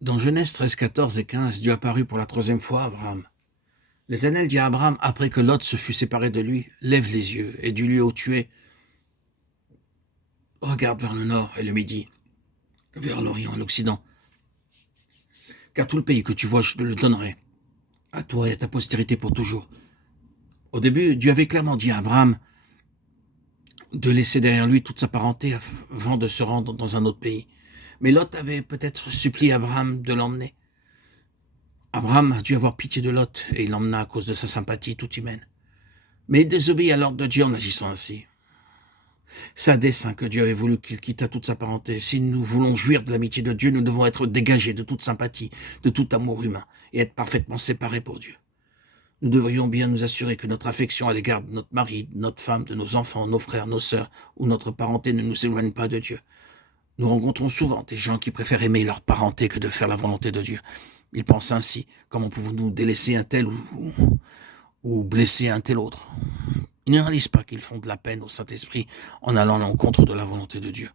Dans Genèse 13, 14 et 15, Dieu apparut pour la troisième fois à Abraham. L'Éternel dit à Abraham, après que Lot se fut séparé de lui, lève les yeux et du lieu où tu es, regarde vers le nord et le midi, vers l'orient et l'occident. Car tout le pays que tu vois, je te le donnerai, à toi et à ta postérité pour toujours. Au début, Dieu avait clairement dit à Abraham de laisser derrière lui toute sa parenté avant de se rendre dans un autre pays. Mais Lot avait peut-être supplié Abraham de l'emmener. Abraham a dû avoir pitié de Lot et il l'emmena à cause de sa sympathie toute humaine. Mais il désobéit à l'ordre de Dieu en agissant ainsi. C'est à dessein que Dieu avait voulu qu'il quittât toute sa parenté. Si nous voulons jouir de l'amitié de Dieu, nous devons être dégagés de toute sympathie, de tout amour humain, et être parfaitement séparés pour Dieu. Nous devrions bien nous assurer que notre affection à l'égard de notre mari, de notre femme, de nos enfants, nos frères, nos sœurs ou notre parenté ne nous éloigne pas de Dieu. Nous rencontrons souvent des gens qui préfèrent aimer leur parenté que de faire la volonté de Dieu. Ils pensent ainsi, comment pouvons-nous délaisser un tel ou blesser un tel autre? Ils ne réalisent pas qu'ils font de la peine au Saint-Esprit en allant à l'encontre de la volonté de Dieu.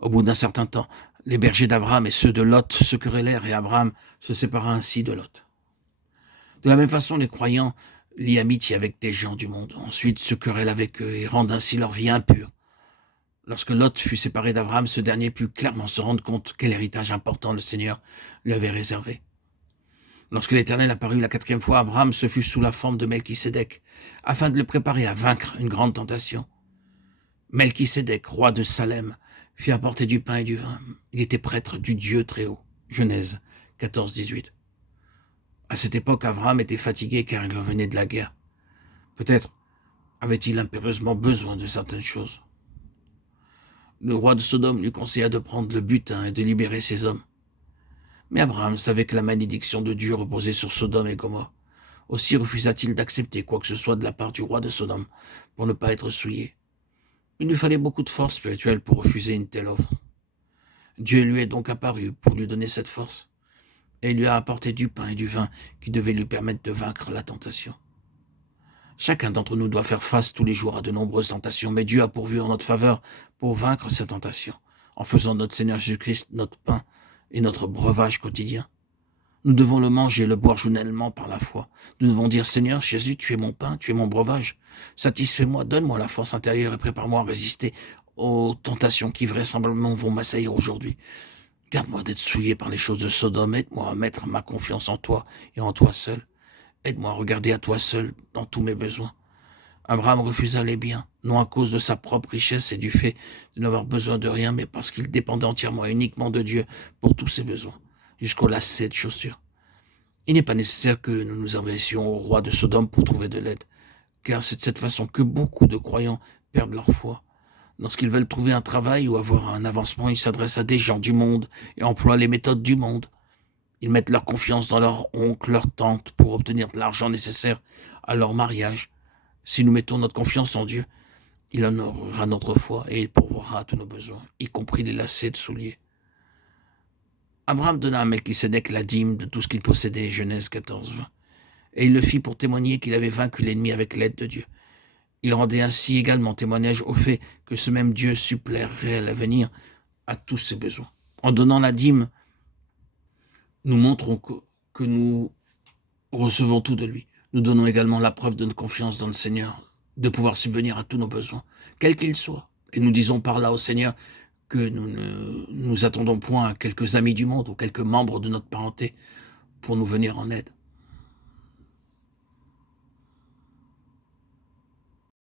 Au bout d'un certain temps, les bergers d'Abraham et ceux de Lot se querellèrent et Abraham se sépara ainsi de Lot. De la même façon, les croyants lient amitié avec des gens du monde, ensuite se querellent avec eux et rendent ainsi leur vie impure. Lorsque Lot fut séparé d'Abraham, ce dernier put clairement se rendre compte quel héritage important le Seigneur lui avait réservé. Lorsque l'Éternel apparut la quatrième fois à Abraham, ce fut sous la forme de Melchisédek, afin de le préparer à vaincre une grande tentation. Melchisédek, roi de Salem, fit apporter du pain et du vin. Il était prêtre du Dieu Très-Haut. Genèse 14, 18. À cette époque, Abraham était fatigué car il revenait de la guerre. Peut-être avait-il impérieusement besoin de certaines choses. Le roi de Sodome lui conseilla de prendre le butin et de libérer ses hommes. Mais Abraham savait que la malédiction de Dieu reposait sur Sodome et Gomorrhe. Aussi refusa-t-il d'accepter quoi que ce soit de la part du roi de Sodome pour ne pas être souillé. Il lui fallait beaucoup de force spirituelle pour refuser une telle offre. Dieu lui est donc apparu pour lui donner cette force, et il lui a apporté du pain et du vin qui devaient lui permettre de vaincre la tentation. Chacun d'entre nous doit faire face tous les jours à de nombreuses tentations, mais Dieu a pourvu en notre faveur pour vaincre ces tentations, en faisant de notre Seigneur Jésus-Christ notre pain et notre breuvage quotidien. Nous devons le manger et le boire journellement par la foi. Nous devons dire, Seigneur Jésus, tu es mon pain, tu es mon breuvage. Satisfais-moi, donne-moi la force intérieure et prépare-moi à résister aux tentations qui vraisemblablement vont m'assaillir aujourd'hui. Garde-moi d'être souillé par les choses de Sodome, aide-moi à mettre ma confiance en toi et en toi seul. Aide-moi à regarder à toi seul dans tous mes besoins. Abraham refusa les biens, non à cause de sa propre richesse et du fait de n'avoir besoin de rien, mais parce qu'il dépendait entièrement et uniquement de Dieu pour tous ses besoins, jusqu'au lacet de chaussures. Il n'est pas nécessaire que nous nous adressions au roi de Sodome pour trouver de l'aide, car c'est de cette façon que beaucoup de croyants perdent leur foi. Lorsqu'ils veulent trouver un travail ou avoir un avancement, ils s'adressent à des gens du monde et emploient les méthodes du monde. Ils mettent leur confiance dans leur oncle, leur tante pour obtenir de l'argent nécessaire à leur mariage. Si nous mettons notre confiance en Dieu, il honorera notre foi et il pourvoira à tous nos besoins, y compris les lacets de souliers. Abraham donna à Melchisédek la dîme de tout ce qu'il possédait, Genèse 14, 20. Et il le fit pour témoigner qu'il avait vaincu l'ennemi avec l'aide de Dieu. Il rendait ainsi également témoignage au fait que ce même Dieu suppléerait à l'avenir à tous ses besoins. En donnant la dîme, nous montrons que nous recevons tout de lui. Nous donnons également la preuve de notre confiance dans le Seigneur, de pouvoir subvenir à tous nos besoins, quels qu'ils soient. Et nous disons par là au Seigneur que nous ne nous attendons point à quelques amis du monde ou quelques membres de notre parenté pour nous venir en aide.